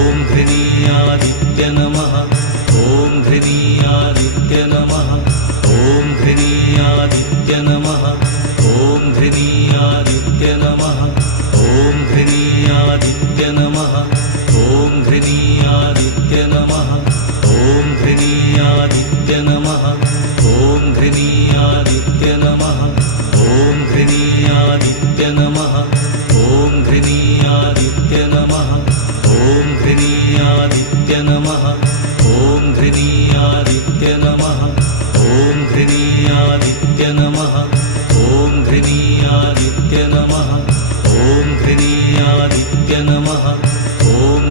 ॐ घृणीयादित्य नमः ॐ घृणीयादित्य नमः ॐ घृणीयादित्य नमः ॐ घृणीयादित्य नमः ॐ घृणीयादित्य नमः ॐ घृणीयादित्य नमः ॐ घृणीयादित्य नमः ॐ घृणीयादित्य नमः ॐ घृणीयादित्य नमः ॐ घृणीयादित्य नमः ॐ घृणीयादित्य नमः